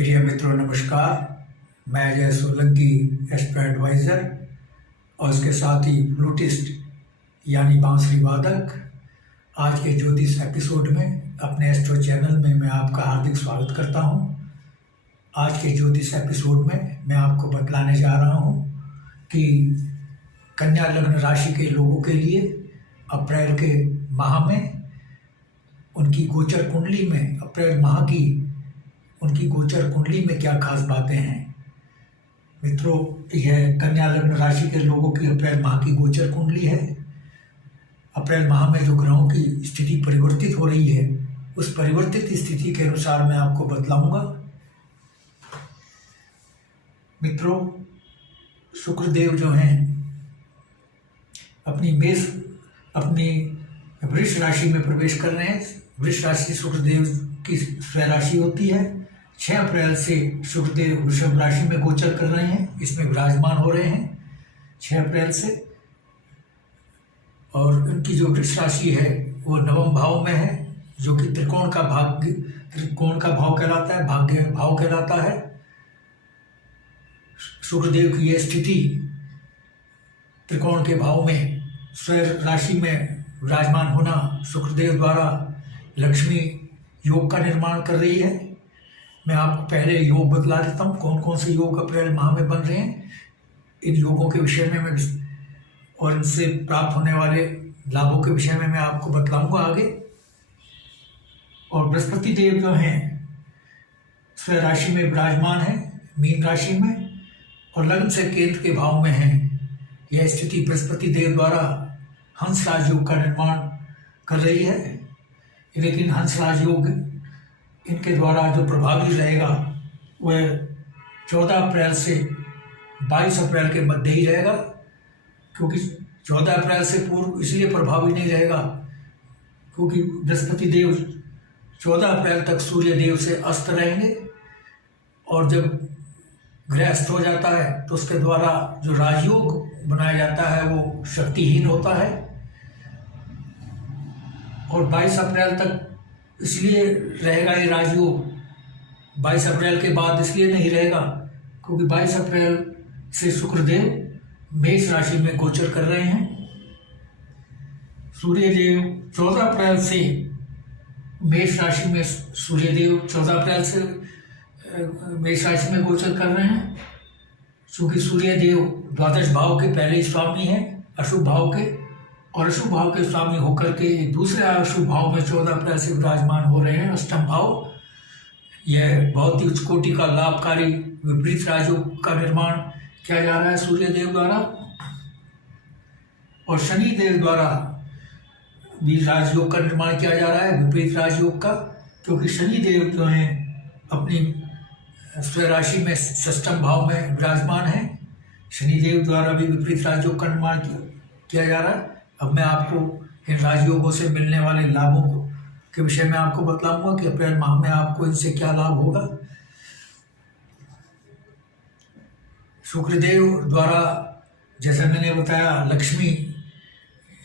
प्रिय मित्रों नमस्कार। मैं अजय सोलंकी एस्ट्रो एडवाइज़र और इसके साथ ही फ्लूटिस्ट यानी बांसुरी वादक। आज के ज्योतिष एपिसोड में अपने एस्ट्रो चैनल में मैं आपका हार्दिक स्वागत करता हूं। आज के ज्योतिष एपिसोड में मैं आपको बतलाने जा रहा हूं कि कन्या लग्न राशि के लोगों के लिए अप्रैल के माह में उनकी गोचर कुंडली में अप्रैल माह की उनकी गोचर कुंडली में क्या खास बातें हैं। मित्रों, यह कन्या लग्न राशि के लोगों की अप्रैल माह की गोचर कुंडली है। अप्रैल माह में जो ग्रहों की स्थिति परिवर्तित हो रही है, उस परिवर्तित स्थिति के अनुसार मैं आपको बतलाऊंगा। मित्रों, शुक्रदेव जो हैं अपनी वृष राशि में प्रवेश कर रहे हैं। वृष राशि शुक्रदेव की स्वराशि होती है। 6 अप्रैल से शुक्रदेव वृषभ राशि में गोचर कर रहे हैं, इसमें विराजमान हो रहे हैं 6 अप्रैल से। और उनकी जो वृष राशि है वो नवम भाव में है, जो कि त्रिकोण का भाव कहलाता है, भाग्य भाव कहलाता है। शुक्रदेव की यह स्थिति त्रिकोण के भाव में स्वर राशि में विराजमान होना शुक्रदेव द्वारा लक्ष्मी योग का निर्माण कर रही है। मैं आपको पहले योग बतला देता हूँ, कौन कौन से योग अप्रैल माह में बन रहे हैं। इन योगों के विषय में मैं और इनसे प्राप्त होने वाले लाभों के विषय में मैं आपको बतलाऊंगा आगे। और बृहस्पति देव जो हैं स्व राशि में विराजमान है, मीन राशि में, और लग्न से केंद्र के भाव में है। यह स्थिति बृहस्पति देव द्वारा हंस राजयोग का निर्माण कर रही है। लेकिन हंस राजयोग इनके द्वारा जो प्रभावी रहेगा वह 14 अप्रैल से 22 अप्रैल के मध्य ही रहेगा, क्योंकि 14 अप्रैल से पूर्व इसलिए प्रभावी नहीं रहेगा क्योंकि बृहस्पति देव 14 अप्रैल तक सूर्य देव से अस्त रहेंगे, और जब ग्रह अस्त हो जाता है तो उसके द्वारा जो राजयोग बनाया जाता है वो शक्तिहीन होता है। और 22 अप्रैल तक इसलिए रहेगा ये राजयोग, 22 अप्रैल के बाद इसलिए नहीं रहेगा क्योंकि 22 अप्रैल से शुक्रदेव मेष राशि में गोचर कर रहे हैं। सूर्यदेव 14 अप्रैल से मेष राशि में सूर्यदेव 14 अप्रैल से मेष राशि में गोचर कर रहे हैं। क्योंकि सूर्यदेव द्वादश भाव के पहले स्वामी हैं, अशुभ भाव के, और अशुभ भाव के स्वामी होकर के दूसरे अशुभ भाव में 14 अप्रैल से विराजमान हो रहे हैं, अष्टम भाव। यह बहुत ही उच्च कोटि का लाभकारी विपरीत राजयोग का निर्माण किया जा रहा है सूर्यदेव द्वारा। और शनि देव द्वारा भी राजयोग का निर्माण किया जा रहा है, विपरीत राजयोग का, क्योंकि शनि देव जो हैं अपनी स्वराशि में षष्ठम भाव में विराजमान है। शनिदेव द्वारा भी विपरीत राजयोग का निर्माण किया जा रहा है। अब मैं आपको इन राजयोगों से मिलने वाले लाभों के विषय में आपको बतलाऊंगा कि अप्रैल माह में आपको इनसे क्या लाभ होगा। शुक्रदेव द्वारा, जैसा मैंने बताया, लक्ष्मी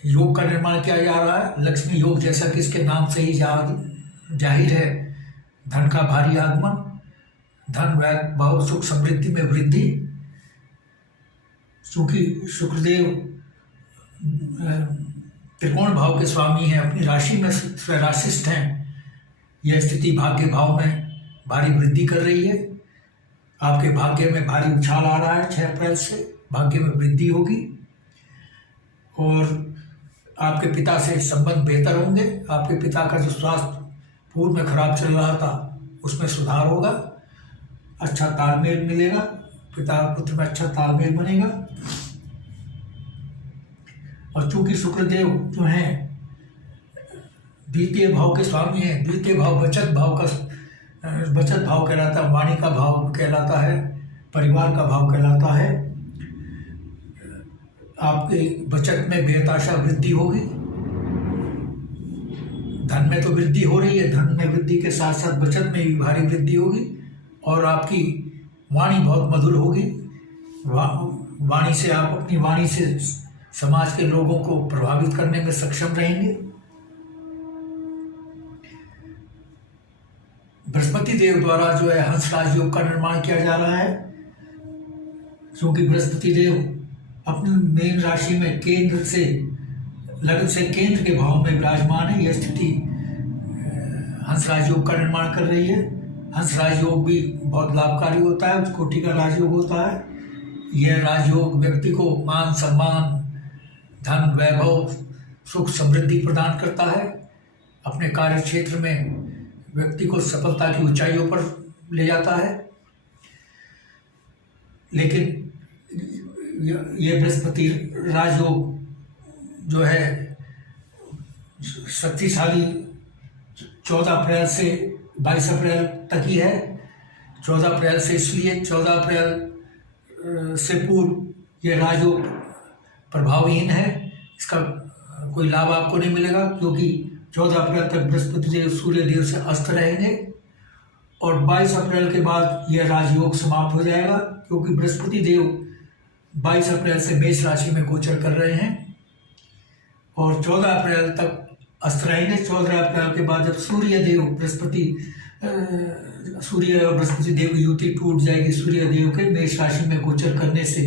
योग का निर्माण किया जा रहा है। लक्ष्मी योग, जैसा कि इसके नाम से ही जाहिर है, धन का भारी आगमन, धन वैभव सुख समृद्धि में वृद्धि। चूंकि शुक्रदेव त्रिकोण भाव के स्वामी हैं, अपनी राशि में स्वराशिस्थ हैं, यह स्थिति भाग्य भाव में भारी वृद्धि कर रही है। आपके भाग्य में भारी उछाल आ रहा है। 6 अप्रैल से भाग्य में वृद्धि होगी और आपके पिता से संबंध बेहतर होंगे। आपके पिता का जो स्वास्थ्य पूर्व में खराब चल रहा था उसमें सुधार होगा, अच्छा तालमेल मिलेगा, पिता पुत्र में अच्छा तालमेल बनेगा। और चूंकि शुक्रदेव जो हैं द्वितीय भाव के स्वामी हैं, द्वितीय भाव बचत भाव कहलाता है, वाणी का भाव कहलाता है, परिवार का भाव कहलाता है। आपके बचत में बेहताशा वृद्धि होगी। धन में तो वृद्धि हो रही है, धन में वृद्धि के साथ साथ बचत में भी भारी वृद्धि होगी। और आपकी वाणी बहुत मधुर होगी। वाणी से आप अपनी वाणी से समाज के लोगों को प्रभावित करने में सक्षम रहेंगे। बृहस्पति देव द्वारा जो है हंस राजयोग का निर्माण किया जा रहा है, क्योंकि बृहस्पति देव अपनी मेन राशि में केंद्र से लगन से केंद्र के भाव में विराजमान है। यह स्थिति हंस राजयोग का निर्माण कर रही है। हंस राजयोग भी बहुत लाभकारी होता है, उस कोटि का राजयोग होता है। यह राजयोग व्यक्ति को मान सम्मान, धन, वैभव, सुख, समृद्धि प्रदान करता है। अपने कार्य क्षेत्र में व्यक्ति को सफलता की ऊंचाइयों पर ले जाता है। लेकिन ये बृहस्पति राजयोग जो है शक्तिशाली 14 अप्रैल से 22 अप्रैल तक ही है। 14 अप्रैल से इसलिए 14 अप्रैल से पूर्व ये राजयोग प्रभावहीन है, इसका कोई लाभ आपको नहीं मिलेगा, क्योंकि 14 अप्रैल तक बृहस्पति देव सूर्य देव से अस्त रहेंगे और 22 अप्रैल के बाद यह राजयोग समाप्त हो जाएगा, क्योंकि बृहस्पति देव 22 अप्रैल से मेष राशि में गोचर कर रहे हैं और 14 अप्रैल तक अस्त रहेंगे। 14 अप्रैल के बाद जब सूर्य और बृहस्पति देव की युति टूट जाएगी सूर्य देव के मेष राशि में गोचर करने से,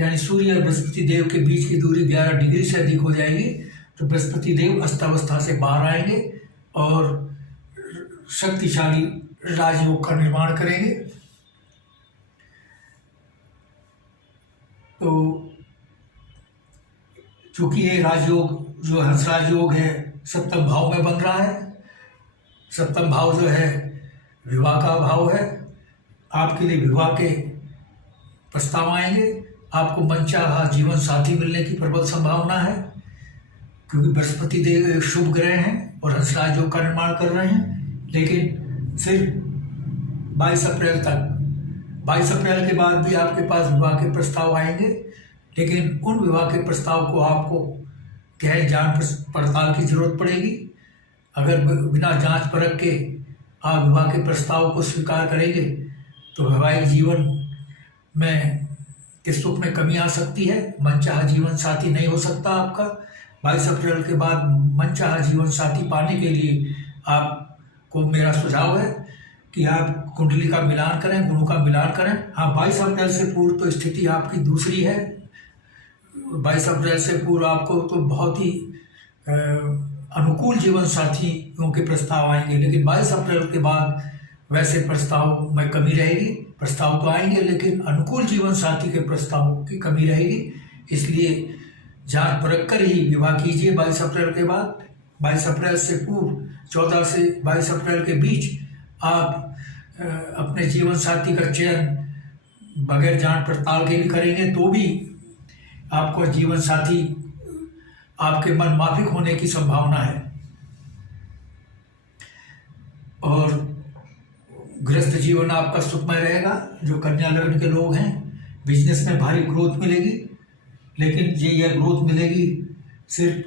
यानी सूर्य और बृहस्पति देव के बीच की दूरी 11 डिग्री से अधिक हो जाएगी, तो बृहस्पति देव अस्तावस्था से बाहर आएंगे और शक्तिशाली राजयोग का निर्माण करेंगे। तो चूंकि ये राजयोग जो हंस राजयोग है सप्तम भाव में बन रहा है। सप्तम भाव जो है विवाह का भाव है। आपके लिए विवाह के प्रस्ताव आएंगे, आपको मनचाहा जीवन साथी मिलने की प्रबल संभावना है, क्योंकि बृहस्पति देव एक शुभ ग्रह हैं और हंस राजयोग का निर्माण कर रहे हैं। लेकिन सिर्फ 22 अप्रैल तक, 22 अप्रैल के बाद भी आपके पास विवाह के प्रस्ताव आएंगे, लेकिन उन विवाह के प्रस्ताव को आपको गहन जांच पड़ताल की जरूरत पड़ेगी। अगर बिना जांच परख के आप विवाह के प्रस्ताव को स्वीकार करेंगे तो वैवाहिक जीवन में के सुख में कमी आ सकती है। मनचाहा जीवन साथी नहीं हो सकता आपका। 22 अप्रैल के बाद मनचाहा जीवन साथी पाने के लिए आपको मेरा सुझाव है कि आप कुंडली का मिलान करें, गुणों का मिलान करें। हाँ, 22 अप्रैल से पूर्व तो स्थिति आपकी दूसरी है। 22 अप्रैल से पूर्व आपको तो बहुत ही अनुकूल जीवन साथियों के प्रस्ताव आएंगे, लेकिन 22 अप्रैल के बाद वैसे प्रस्ताव में कमी रहेगी। प्रस्ताव तो आएंगे लेकिन अनुकूल जीवन साथी के प्रस्तावों की कमी रहेगी। इसलिए जांच परख कर ही विवाह कीजिए 22 अप्रैल के बाद। 22 अप्रैल से पूर्व 14 से 22 अप्रैल के बीच आप अपने जीवन साथी का चयन बगैर जांच पड़ताल के भी करेंगे तो भी आपको जीवन साथी आपके मन माफिक होने की संभावना है। और गृहस्थ जीवन आपका सुखमय रहेगा। जो कन्या लग्न के लोग हैं, बिजनेस में भारी ग्रोथ मिलेगी, लेकिन यह ग्रोथ मिलेगी सिर्फ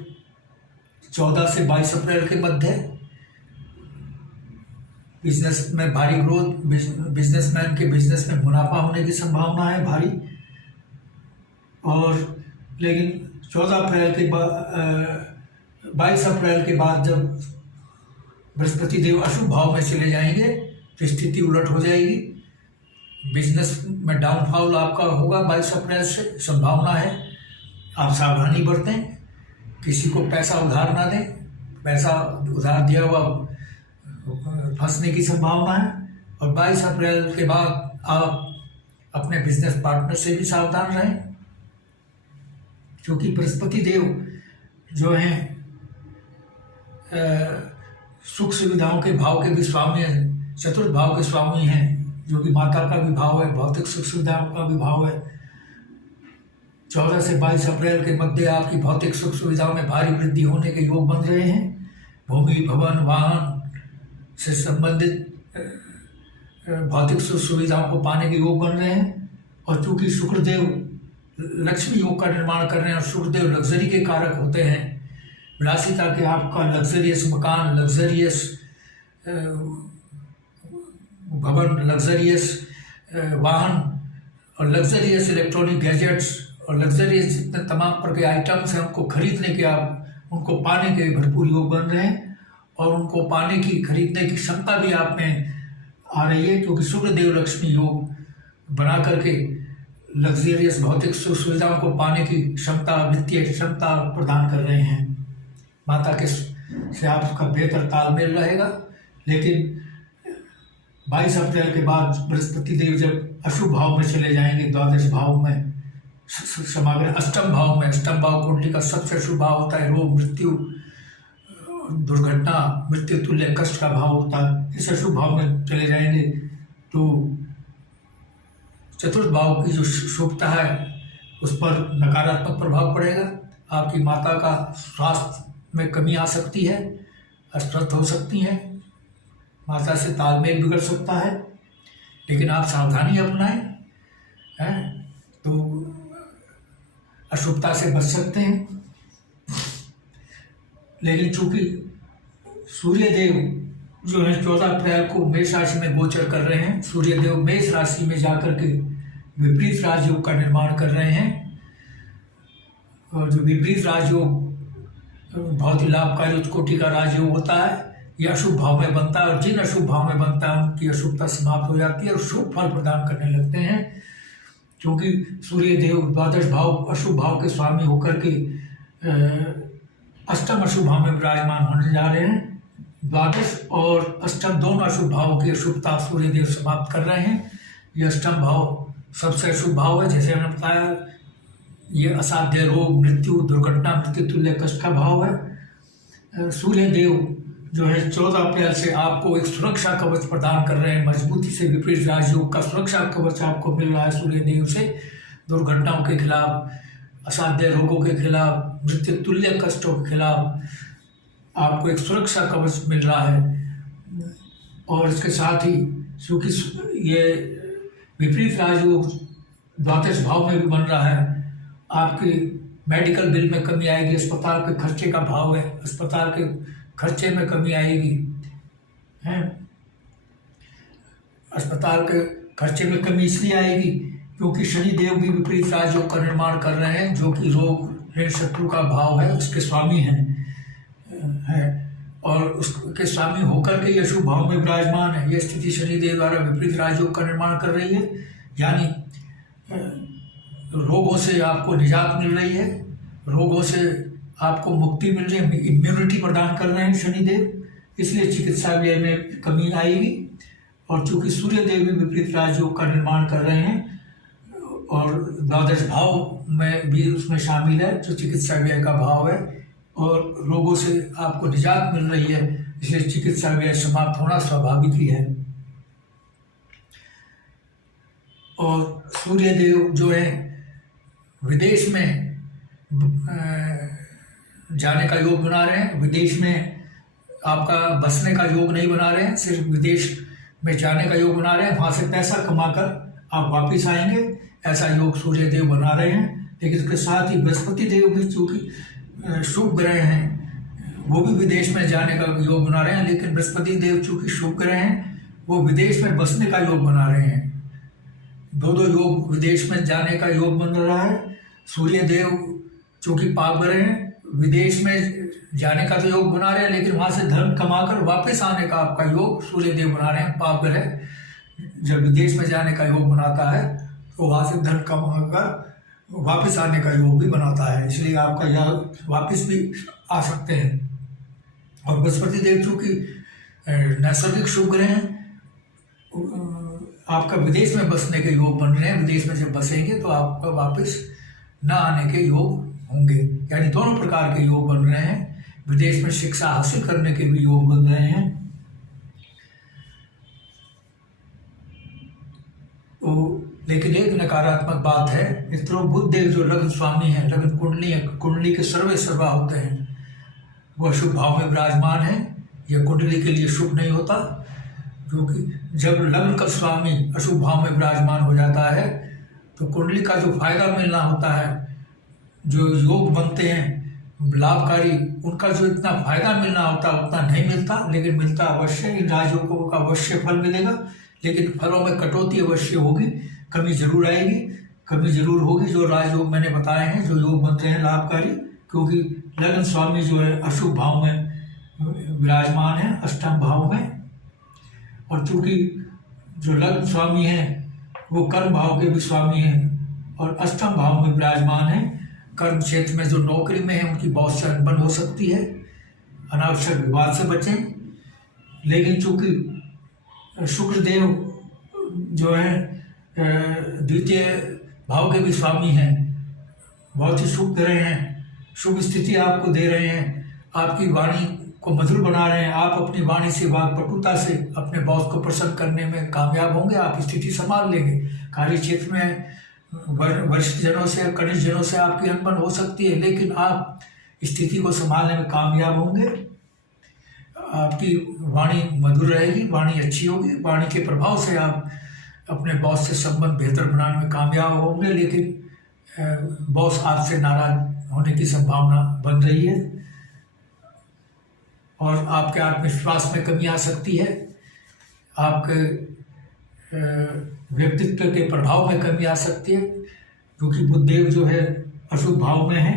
14 से 22 अप्रैल के मध्य। बिजनेस में भारी ग्रोथ, बिजनेसमैन के बिजनेस में मुनाफा होने की संभावना है भारी। और लेकिन 14 अप्रैल के बाद 22 अप्रैल के बाद जब बृहस्पति देव अशुभ भाव में चले जाएंगे तो स्थिति उलट हो जाएगी। बिजनेस में डाउनफॉल आपका होगा 22 अप्रैल से, संभावना है। आप सावधानी बरतें, किसी को पैसा उधार ना दें। पैसा उधार दिया हुआ फंसने की संभावना है। और 22 अप्रैल के बाद आप अपने बिजनेस पार्टनर से भी सावधान रहें, क्योंकि बृहस्पति देव जो हैं सुख सुविधाओं के भाव के भी स्वामी हैं, चतुर्थ भाव के स्वामी हैं, जो कि माता का भी भाव है, भौतिक सुख सुविधाओं का भी भाव है। 14 से 22 अप्रैल के मध्य आपकी भौतिक सुख सुविधाओं में भारी वृद्धि होने के योग बन रहे हैं। भूमि, भवन, वाहन से संबंधित भौतिक सुख सुविधाओं को पाने के योग बन रहे हैं। और चूंकि शुक्रदेव लक्ष्मी योग का निर्माण कर रहे हैं और शुक्रदेव लग्जरी के कारक होते हैं, विलासिता के आपका लग्जरियस मकान, लग्जरियस भवन, लग्जरियस वाहन और लग्जरियस इलेक्ट्रॉनिक गैजेट्स और लग्जरियस जितने तमाम प्रकार के आइटम्स हैं उनको खरीदने के, आप उनको पाने के भरपूर योग बन रहे हैं। और उनको पाने की, खरीदने की क्षमता भी आप में आ रही है, क्योंकि शुक्रदेव लक्ष्मी योग बना करके लग्जरियस भौतिक सुख सुविधाओं को पाने की क्षमता, वित्तीय क्षमता प्रदान कर रहे हैं। माता के से आपका बेहतर तालमेल रहेगा। लेकिन 22 अप्रैल के बाद बृहस्पति देव जब अशुभ भाव में चले जाएंगे, द्वादश भाव में, क्षमा अष्टम भाव में, अष्टम भाव कुंडली का सबसे अशुभ भाव होता है। रोग, मृत्यु, दुर्घटना, मृत्यु तुल्य कष्ट का भाव होता है। इस अशुभ भाव में चले जाएंगे तो चतुर्थ भाव की जो शुभता है उस पर नकारात्मक प्रभाव पड़ेगा। आपकी माता का स्वास्थ्य में कमी आ सकती है, अस्वस्थ हो सकती हैं, माता से तालमेल बिगड़ सकता है। लेकिन आप सावधानी अपनाएं, हैं तो अशुभता से बच सकते हैं। लेकिन चूंकि सूर्यदेव जो है 14 अप्रैल को मेष राशि में गोचर कर रहे हैं, सूर्यदेव मेष राशि में जाकर के विपरीत राजयोग का निर्माण कर रहे हैं। और जो विपरीत राजयोग बहुत ही लाभकारी उच्च कोटि का राजयोग होता है, यह अशुभ भाव में बनता है। और जिन अशुभ भाव में बनता है उनकी अशुभता समाप्त हो जाती है और शुभ फल प्रदान करने लगते हैं। क्योंकि सूर्यदेव द्वादश भाव अशुभ भाव के स्वामी होकर के अष्टम अशुभ भाव में विराजमान होने जा रहे हैं। द्वादश और अष्टम दोनों अशुभ भाव की अशुभता सूर्यदेव समाप्त कर रहे हैं। यह अष्टम भाव सबसे अशुभ भाव है, जैसे मैंने बताया। ये असाध्य रोग, मृत्यु, दुर्घटना, मृत्यु तुल्य कष्ट का भाव है। सूर्यदेव जो है 14 अप्रैल से आपको एक सुरक्षा कवच प्रदान कर रहे हैं। मजबूती से विपरीत राजयोग का सुरक्षा कवच आपको मिल रहा है सूर्यदेव से। दुर्घटनाओं के खिलाफ, असाध्य रोगों के खिलाफ, मृत्यु तुल्य कष्टों के खिलाफ आपको एक सुरक्षा कवच मिल रहा है। और इसके साथ ही क्योंकि ये विपरीत राजयोग द्वादश भाव में भी बन रहा है, आपके मेडिकल बिल में कमी आएगी। अस्पताल के खर्चे का भाव है, अस्पताल के खर्चे में कमी आएगी, हैं। अस्पताल के खर्चे में कमी इसलिए आएगी क्योंकि शनिदेव भी विपरीत राजयोग का निर्माण कर रहे हैं, जो कि रोग, ऋण, शत्रु का भाव है, उसके स्वामी हैं। और उसके स्वामी होकर के ये अशुभ भाव में विराजमान है। यह स्थिति शनिदेव द्वारा विपरीत राजयोग का निर्माण कर रही है, यानी रोगों से आपको निजात मिल रही है, रोगों से आपको मुक्ति मिल रही है, इम्यूनिटी प्रदान कर रहे हैं शनिदेव। इसलिए चिकित्सा व्यय में कमी आएगी। और चूंकि सूर्यदेव भी विपरीत राजयोग का निर्माण कर रहे हैं और द्वादश भाव में भी उसमें शामिल है, जो चिकित्सा व्यय का भाव है, और रोगों से आपको निजात मिल रही है, इसलिए चिकित्सा व्यय समाप्त होना स्वाभाविक ही है। और सूर्यदेव जो है विदेश में जाने का योग बना रहे हैं। विदेश में आपका बसने का योग नहीं बना रहे हैं, सिर्फ विदेश में जाने का योग बना रहे हैं। वहाँ से पैसा कमाकर आप वापस आएंगे, ऐसा योग सूर्यदेव बना रहे हैं। लेकिन इसके साथ ही बृहस्पति देव भी चूँकि शुभ ग्रह हैं, वो भी विदेश में जाने का योग बना रहे हैं। लेकिन बृहस्पति देव चूँकि शुभ ग्रह हैं, वो विदेश में बसने का योग बना रहे हैं। दो योग विदेश में जाने का योग बन रहा है। सूर्यदेव चूँकि पाप ग्रह हैं, विदेश में जाने का तो योग बना रहे हैं, लेकिन वहाँ से धन कमाकर वापस आने का आपका योग सूर्यदेव बना रहे हैं। पाप ग्रह जब विदेश में जाने का योग बनाता है तो वहाँ से धन कमाकर वापस आने का योग भी बनाता है, इसलिए आपका यह वापस भी आ सकते हैं। और बृहस्पति देव चूँकि नैसर्गिक शुभ ग्रह हैं, आपका विदेश में बसने के योग बन रहे हैं। विदेश में जब बसेंगे तो आपका वापस न आने के योग होंगे, यानी दोनों प्रकार के योग बन रहे हैं। विदेश में शिक्षा हासिल करने के भी योग बन रहे हैं। तो लेकिन एक नकारात्मक बात है, मित्रों, बुध देव जो लग्न स्वामी है, लग्न कुंडली है, कुंडली के सर्वे सर्वा होते हैं, वह शुभ भाव में विराजमान है। यह कुंडली के लिए शुभ नहीं होता, क्योंकि जब लग्न का स्वामी अशुभ भाव में विराजमान हो जाता है तो कुंडली का जो फायदा मिलना होता है, जो योग बनते हैं लाभकारी, उनका जो इतना फायदा मिलना होता है उतना नहीं मिलता। लेकिन मिलता अवश्य, इन राजयोगों का अवश्य फल मिलेगा, लेकिन फलों में कटौती अवश्य होगी, कमी जरूर आएगी, कमी जरूर होगी। जो राजयोग मैंने बताए हैं, जो योग बनते हैं लाभकारी, क्योंकि लग्न स्वामी जो है अशुभ भाव में विराजमान है, अष्टम भाव में। और चूंकि जो लग्न स्वामी हैं वो कर्म भाव के भी स्वामी हैं और अष्टम भाव में विराजमान हैं। कर्म क्षेत्र में जो नौकरी में है उनकी बहुत से अनबन हो सकती है, अनावश्यक विवाद से बचें। लेकिन चूंकि शुक्रदेव जो है द्वितीय भाव के भी स्वामी हैं, बहुत ही शुभ दे रहे हैं, शुभ स्थिति आपको दे रहे हैं, आपकी वाणी को मधुर बना रहे हैं। आप अपनी वाणी से, वाक्पटुता से अपने बॉस को प्रसन्न करने में कामयाब होंगे, आप स्थिति संभाल लेंगे। कार्य क्षेत्र में वरिष्ठ जनों से, कनिष्ठ जनों से आपकी अनबन हो सकती है, लेकिन आप स्थिति को संभालने में कामयाब होंगे। आपकी वाणी मधुर रहेगी, वाणी अच्छी होगी, वाणी के प्रभाव से आप अपने बॉस से संबंध बेहतर बनाने में कामयाब होंगे। लेकिन बॉस आपसे नाराज होने की संभावना बन रही है और आपके आत्मविश्वास में कमी आ सकती है, आपके व्यक्तित्व के प्रभाव में कमी आ सकती है, क्योंकि बुधदेव जो है अशुभ भाव में है।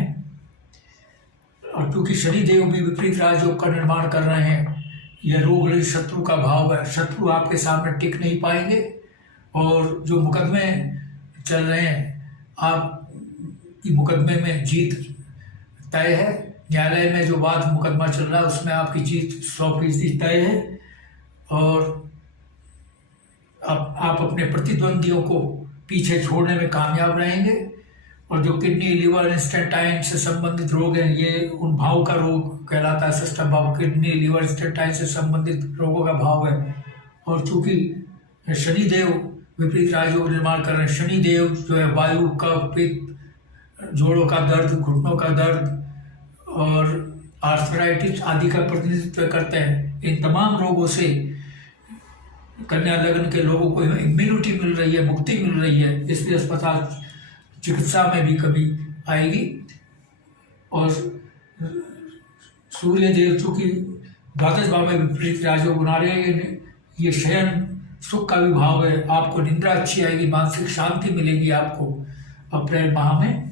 और क्योंकि शनिदेव भी विपरीत राजयोग का निर्माण कर रहे हैं, यह रोग रहित शत्रु का भाव है। शत्रु आपके सामने टिक नहीं पाएंगे और जो मुकदमे चल रहे हैं, आपकी मुकदमे में जीत तय है। न्यायालय में जो वाद मुकदमा चल रहा है उसमें आपकी जीत 100% तय है और आप अपने प्रतिद्वंदियों को पीछे छोड़ने में कामयाब रहेंगे। और जो किडनी, लिवर, इंस्टेंटाइन से संबंधित रोग हैं, ये उन भाव का रोग कहलाता है। षष्ठम भाव किडनी, लिवर, इंस्टेंटाइन से संबंधित रोगों का भाव है। और चूंकि शनिदेव विपरीत राजयोग निर्माण कर रहे हैं, शनिदेव जो है वायु, कफ, पित्त, जोड़ों का दर्द, घुटनों का दर्द और आर्थराइटिस आदि का प्रतिनिधित्व करते हैं। इन तमाम रोगों से कन्या लग्न के लोगों को इम्यूनिटी मिल रही है, मुक्ति मिल रही है, इसलिए अस्पताल चिकित्सा में भी कमी आएगी। और सूर्य देव चूंकि द्वादश भाव में विपरीत राजयोग बना रहे हैं, ये शयन सुख का भी भाव है। आपको निद्रा अच्छी आएगी, मानसिक शांति मिलेगी आपको अप्रैल माह में।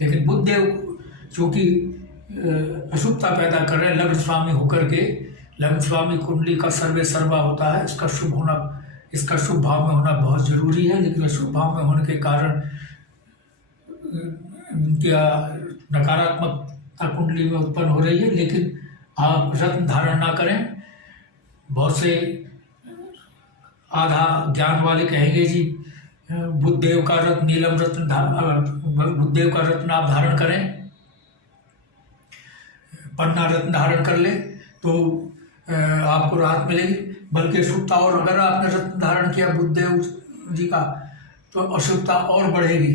लेकिन बुधदेव चूंकि अशुभता पैदा कर रहे हैं लग्न स्वामी होकर के, लग्न स्वामी कुंडली का सर्वे सर्वा होता है, इसका शुभ होना, इसका शुभ भाव में होना बहुत जरूरी है। लेकिन अशुभ भाव में होने के कारण क्या नकारात्मकता कुंडली में उत्पन्न हो रही है। लेकिन आप रत्न धारण ना करें। बहुत से आधा ज्ञान वाले कहेंगे जी बुधदेव का रत्न, नीलम रत्न, बुधदेव का रत्न आप धारण करें, पन्ना रत्न धारण कर ले तो आपको राहत मिलेगी। बल्कि अशुभता, और अगर आपने रत्न धारण किया बुधदेव जी का तो अशुभता और बढ़ेगी,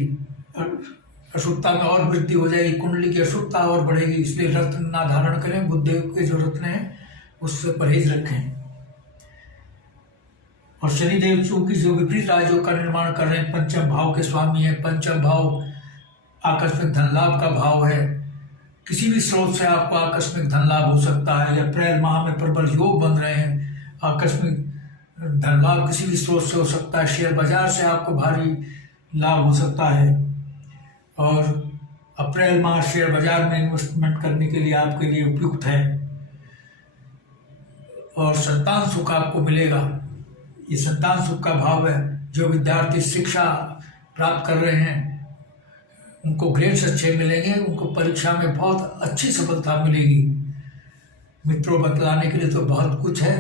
अशुभता में और वृद्धि हो जाएगी, कुंडली की अशुभता और बढ़ेगी। इसलिए रत्न ना धारण करें, बुधदेव के जो रत्न हैं उससे परहेज रखें। और शनिदेव चूंकि जो विपरीत राजयोग का निर्माण कर रहे हैं, पंचम भाव के स्वामी हैं। पंचम भाव आकस्मिक धन लाभ का भाव है। किसी भी स्रोत से आपको आकस्मिक धन लाभ हो सकता है। अप्रैल माह में प्रबल योग बन रहे हैं, आकस्मिक धन लाभ किसी भी स्रोत से हो सकता है। शेयर बाजार से आपको भारी लाभ हो सकता है और अप्रैल माह शेयर बाजार में इन्वेस्टमेंट करने के लिए आपके लिए उपयुक्त है। और संतान सुख आपको मिलेगा, ये संतान सुख का भाव है। जो विद्यार्थी शिक्षा प्राप्त कर रहे हैं उनको ग्रेड्स अच्छे मिलेंगे, उनको परीक्षा में बहुत अच्छी सफलता मिलेगी। मित्रों, बतलाने के लिए तो बहुत कुछ है,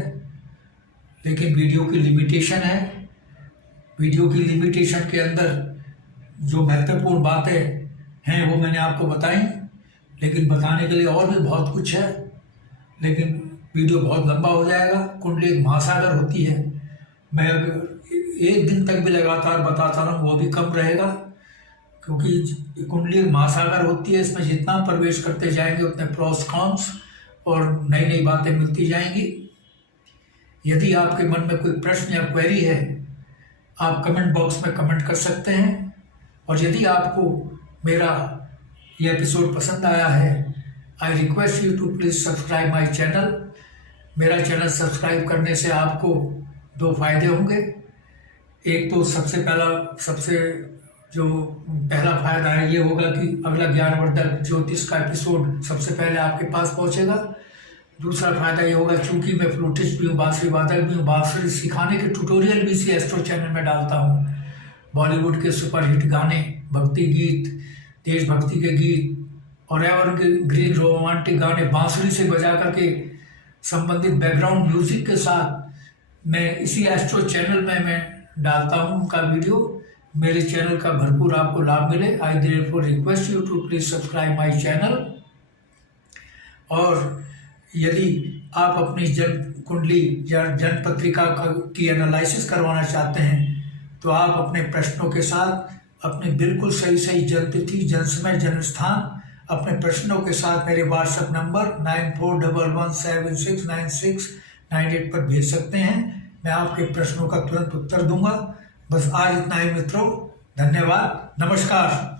लेकिन वीडियो की लिमिटेशन है। वीडियो की लिमिटेशन के अंदर जो महत्वपूर्ण बातें हैं वो मैंने आपको बताई, लेकिन बताने के लिए और भी बहुत कुछ है, लेकिन वीडियो बहुत लंबा हो जाएगा। कुंडली एक महासागर होती है, मैं एक दिन तक भी लगातार बताता रहूँ वो भी कम रहेगा, क्योंकि कुंडली एक महासागर होती है। इसमें जितना प्रवेश करते जाएंगे उतने प्रोस कॉन्स और नई नई बातें मिलती जाएंगी। यदि आपके मन में कोई प्रश्न या क्वेरी है, आप कमेंट बॉक्स में कमेंट कर सकते हैं। और यदि आपको मेरा ये एपिसोड पसंद आया है, I request you to please subscribe my channel. मेरा चैनल सब्सक्राइब करने से आपको दो फायदे होंगे। एक तो सबसे पहला फायदा है ये होगा कि अगला ज्ञानवर्धक ज्योतिष का एपिसोड सबसे पहले आपके पास पहुंचेगा। दूसरा फायदा ये होगा, चूंकि मैं फ्लूटिस्ट भी हूँ, बांसुरी वादक भी हूँ, बांसुरी सिखाने के ट्यूटोरियल भी इसी एस्ट्रो चैनल में डालता हूँ। बॉलीवुड के सुपरहिट गाने, भक्ति गीत, देशभक्ति के गीत और एवरग्रीन रोमांटिक गाने बांसुरी से बजा करके संबंधित बैकग्राउंड म्यूजिक के साथ मैं इसी एस्ट्रो चैनल में मैं डालता हूँ उनका वीडियो। मेरे चैनल का भरपूर आपको लाभ मिले। I therefore request you to please subscribe my channel. और यदि आप अपनी जन्म कुंडली या जन्म पत्रिका की एनालिसिस करवाना चाहते हैं तो आप अपने प्रश्नों के साथ अपने बिल्कुल सही जन्म तिथि, जन्म समय, जन्म स्थान अपने प्रश्नों के साथ मेरे व्हाट्सएप नंबर 9411769698 पर भेज सकते हैं। मैं आपके प्रश्नों का तुरंत उत्तर दूंगा। बस आज इतना ही मित्रों, धन्यवाद, नमस्कार।